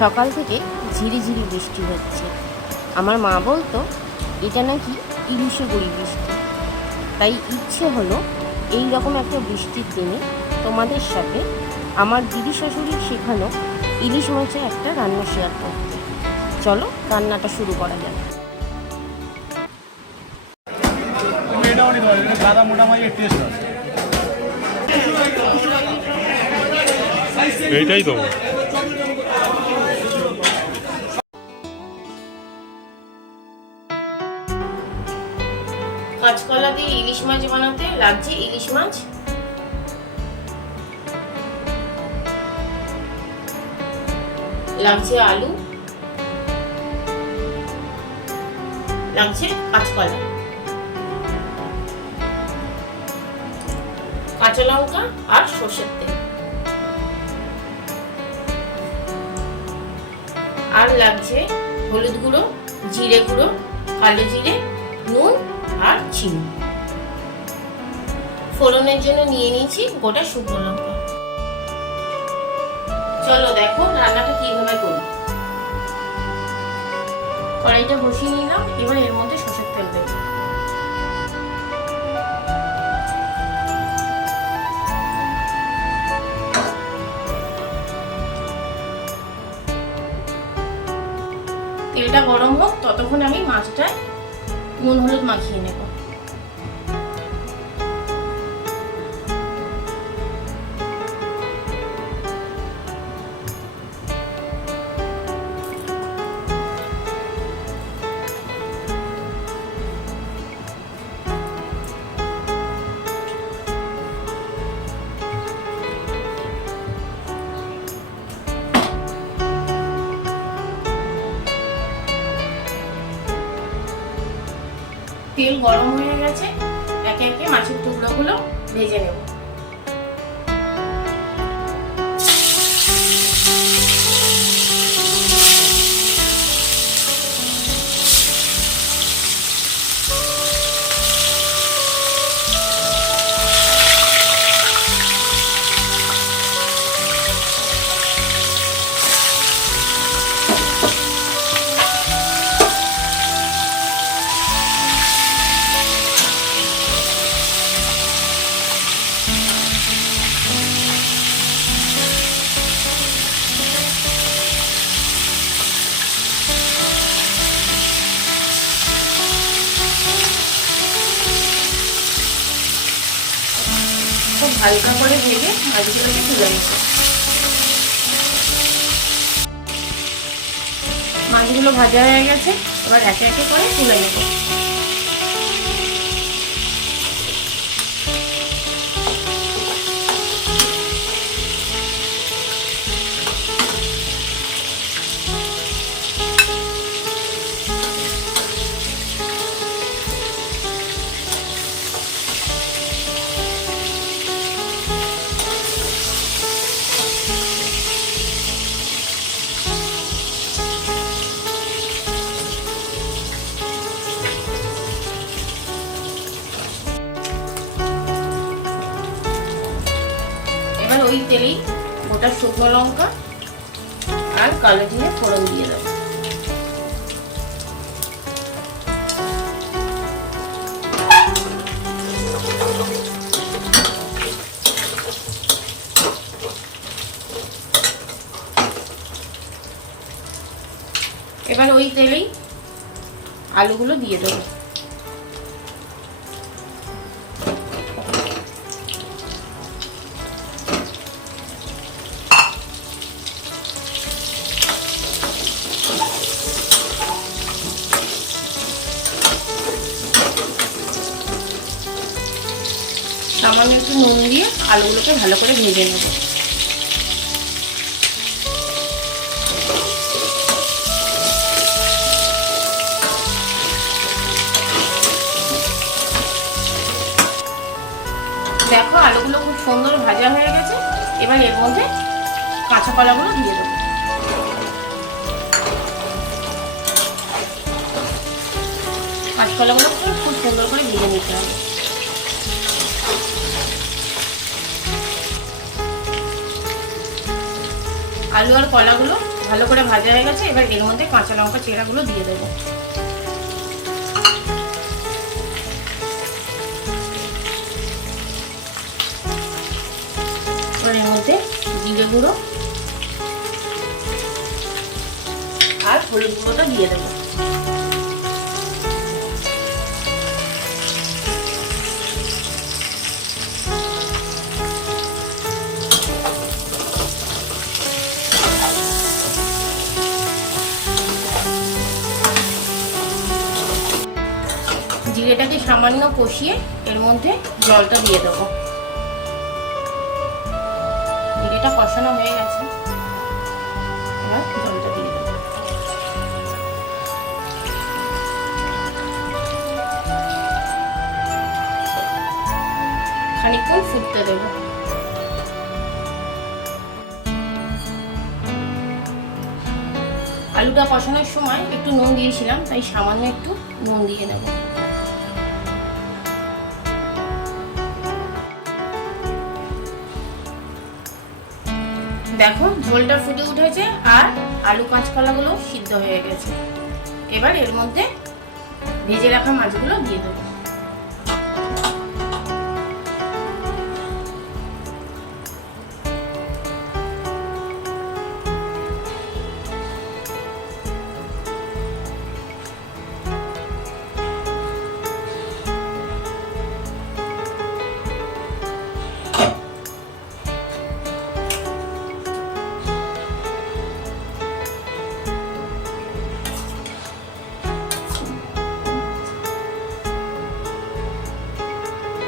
সকাল থেকে ঝিরিঝিরি বৃষ্টি হচ্ছে। আমার মা বলতো এটা নাকি ইলিশে গুড়ি বৃষ্টি। তাই ইচ্ছে হলো এই রকম একটা বৃষ্টির দিনে তোমাদের সাথে আমার দিদি শাশুড়ির শেখানো ইলিশ মাছের একটা রান্না শেয়ার করতে। চলো রান্নাটা শুরু করা যাক। এইটাই তো কাঁচকলা দিয়ে ইলিশ মাছ বানাতে লাগছে ইলিশ মাছ, লাগছে আলু, লাগছে কাঁচকলা, কাঁচা লঙ্কা আর সর্ষের তেল, আর লাগছে হলুদ গুঁড়ো, জিরে গুঁড়ো, কালো জিরে, নুন আর চিনি। ফোড়নের জন্য নিয়ে নিয়েছি গোটা শুকনো লঙ্কা। চলো দেখো রান্নাটা কিভাবে করি। কড়াইটা বসিয়ে নিলাম, এবার এর মধ্যে সরষের তেল দেব। তেলটা গরম হোক, ততক্ষণ আমি মাছটায় নুন হলুদ মাখিয়ে নেব। তেল গরম হয়ে গেছে, একে একে মাছের টুকরোগুলো ভেজে নেব। খুব হালকা করে ভেজে মাছগুলোকে তুলে নেব। মাছগুলো ভাজা হয়ে গেছে, এবার একে একে করে তুলে নেব। ওই তেলেই গোটা শুকনো লঙ্কা আর কালো জিরে ফোড়ন দিয়ে দেবো। এবার ওই তেলেই আলুগুলো দিয়ে দেবো। সামান্য একটু নুন দিয়ে আলুগুলোকে ভালো করে ভেজে নেব। দেখো আলুগুলো খুব সুন্দর ভাজা হয়ে গেছে। এবার এর মধ্যে কাঁচা কলাগুলো দিয়ে দেবো। কাঁচকলাগুলো খুব সুন্দর করে ভেজে নিতে হবে। আলু আর কলাগুলো ভালো করে ভাজা হয়ে গেছে। এবার এর মধ্যে কাঁচা লঙ্কা চেরাগুলো দিয়ে দেবো। এবার এর মধ্যে জিরে গুঁড়ো আর হলুদ গুঁড়োটা দিয়ে দেবো। জিরেটাকে সামান্য কষিয়ে এর মধ্যে জলটা দিয়ে দেবো। জিরেটা কষানো হয়ে গেছে, এবার জলটা দিয়ে দেবো। খানিকক্ষণ ফুটতে দেবো। আলুটা কষানোর সময় একটু নুন দিয়েছিলাম, তাই সামান্য একটু নুন দিয়ে দেবো। দেখো ঝোলটা ফুটে উঠেছে আর আলু কাঁচকলাগুলো সিদ্ধ হয়ে গেছে। এবার এর মধ্যে ভেজে রাখা মাছগুলো দিয়ে দেবো।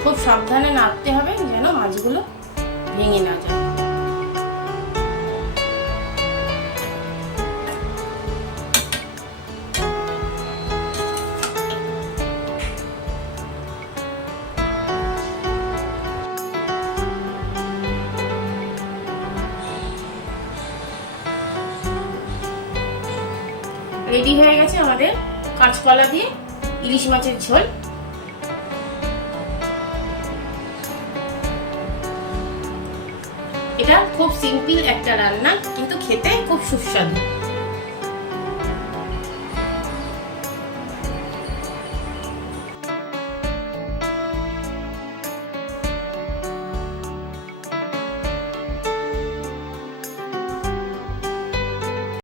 খুব সাবধানে নাড়তে হবে যেন মাছগুলো ভেঙে না যায়। রেডি হয়ে গেছে আমাদের কাঁচকলা দিয়ে ইলিশ মাছের ঝোল। এটা খুব সিম্পল একটা রান্না, কিন্তু খেতে খুব সুস্বাদু।